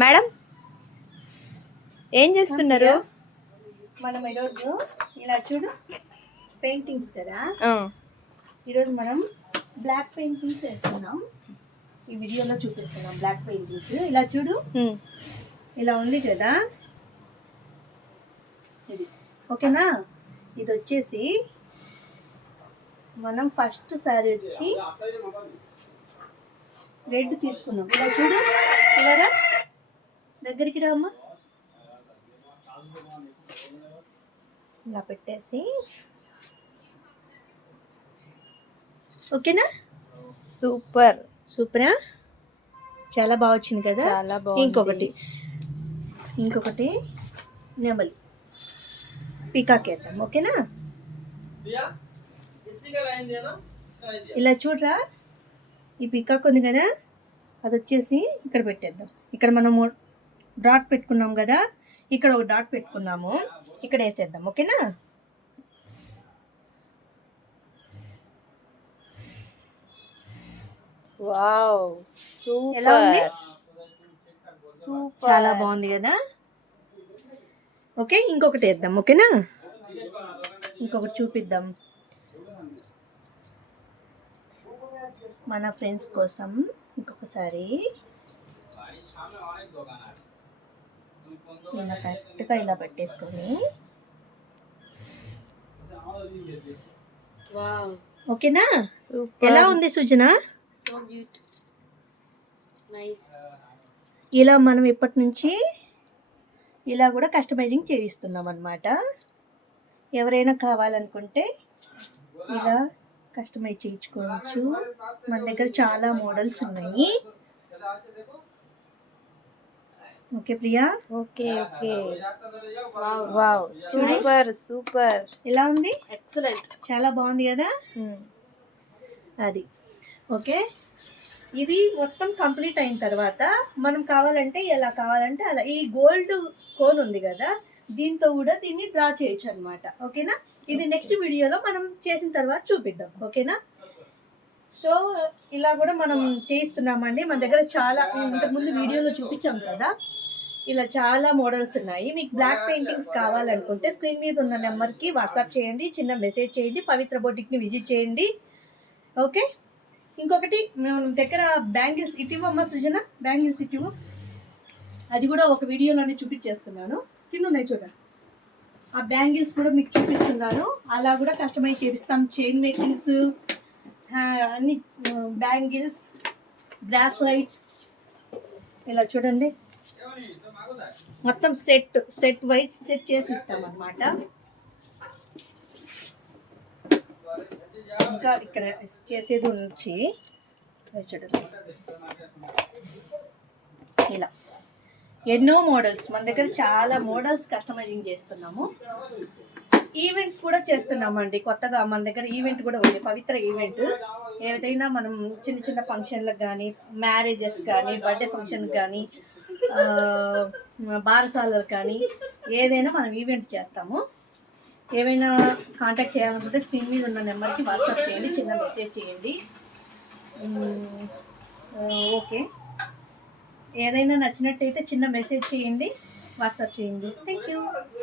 Madam ఏం చేస్తున్నారు? మనం ఈరోజు ఇలా చూడు పెయింటింగ్స్ కదా. ఈరోజు మనం బ్లాక్ పెయింటింగ్స్ వేస్తున్నాం. ఈ వీడియోలో చూపిస్తున్నాం బ్లాక్ పెయింటింగ్స్. ఇలా చూడు, ఇలా ఉంది కదా ఇది. ఓకేనా? ఇది వచ్చేసి మనం ఫస్ట్ సారి వచ్చి రెడ్ తీసుకున్నాం. ఇలా చూడు, ఇలా రా, దగ్గరికి రామ్మా. ఇలా పెట్టేసి ఓకేనా? సూపర్ సూపరా, చాలా బాగా వచ్చింది కదా. చాలా బాగుంది. ఇంకొకటి నెమలి పీకాక్ వేద్దాం. ఓకేనా? ఇలా చూడరా, ఈ పీకాక్ ఉంది కదా, అది వచ్చేసి ఇక్కడ పెట్టేద్దాం. ఇక్కడ మనము డాట్ పెట్టుకున్నాం కదా, ఇక్కడ ఒక డాట్ పెట్టుకున్నాము, ఇక్కడ వేసేద్దాం. ఓకేనా? వావ్, ఎలా ఉంది? సూపర్, చాలా బాగుంది కదా. ఓకే, ఇంకొకటి వేద్దాం. ఓకేనా? ఇంకొకటి చూపిద్దాం మన ఫ్రెండ్స్ కోసం. ఇంకొకసారి ఇలా కరెక్ట్గా ఇలా పెట్టేసుకొని, ఓకేనా? ఎలా ఉంది సుజన? ఇలా మనం ఇప్పటి నుంచి ఇలా కూడా కస్టమైజింగ్ చేయిస్తున్నాం అన్నమాట. ఎవరైనా కావాలనుకుంటే ఇలా కస్టమైజ్ చేయించుకోవచ్చు. మన దగ్గర చాలా మోడల్స్ ఉన్నాయి. Okay Priya? Okay okay. Wow, super super. ఎలా ఉంది? ఎక్సలెంట్, చాలా బాగుంది కదా. అది ఓకే. ఇది మొత్తం కంప్లీట్ అయిన తర్వాత మనం కావాలంటే ఎలా కావాలంటే అలా, ఈ గోల్డ్ కోన్ ఉంది కదా, దీంతో కూడా దీన్ని డ్రా చేయొచ్చు అనమాట. ఓకేనా? ఇది నెక్స్ట్ వీడియోలో మనం చేసిన తర్వాత చూపిద్దాం. ఓకేనా? సో ఇలా కూడా మనం చేయిస్తున్నామండి. మన దగ్గర చాలా, ఇంతకుముందు వీడియోలో చూపించాం కదా, ఇలా చాలా మోడల్స్ ఉన్నాయి. మీకు బ్లాక్ పెయింటింగ్స్ కావాలనుకుంటే స్క్రీన్ మీద ఉన్న నెంబర్కి వాట్సాప్ చేయండి, చిన్న మెసేజ్ చేయండి, పవిత్ర బొటిక్ని విజిట్ చేయండి. ఓకే. ఇంకొకటి మన దగ్గర బ్యాంగిల్స్ ఇటీవమ్మ సృజన, బ్యాంగిల్స్ ఇటీవు, అది కూడా ఒక వీడియోలోనే చూపించేస్తున్నాను. కింద ఉన్నాయి చూడ, ఆ బ్యాంగిల్స్ కూడా మీకు చూపిస్తున్నాను. అలా కూడా కస్టమైజ్ చేపిస్తాం. చైన్ మేకింగ్స్, అన్ని బ్యాంగిల్స్, బ్రాస్లైట్, ఇలా చూడండి మొత్తం సెట్ వైజ్ సెట్ చేసి ఇస్తాం అన్నమాట. ఇంకా ఇక్కడ చేసేది నుంచి చూడండి, ఇలా ఎన్నో మోడల్స్ మన దగ్గర, చాలా మోడల్స్ కస్టమైజింగ్ చేస్తున్నాము. ఈవెంట్స్ కూడా చేస్తున్నామండి కొత్తగా. మన దగ్గర ఈవెంట్ కూడా ఉంది, పవిత్ర ఈవెంట్. ఏదైనా మనం చిన్న చిన్న ఫంక్షన్లకు కానీ, మ్యారేజెస్ కానీ, బర్త్డే ఫంక్షన్కి కానీ, బారసాలకు కానీ, ఏదైనా మనం ఈవెంట్ చేస్తాము. ఏమైనా కాంటాక్ట్ చేయాలనుకుంటే స్క్రీన్ మీద ఉన్న నెంబర్కి వాట్సాప్ చేయండి, చిన్న మెసేజ్ చేయండి. ఓకే, ఏదైనా నచ్చినట్టయితే చిన్న మెసేజ్ చేయండి, వాట్సాప్ చేయండి. Thank you.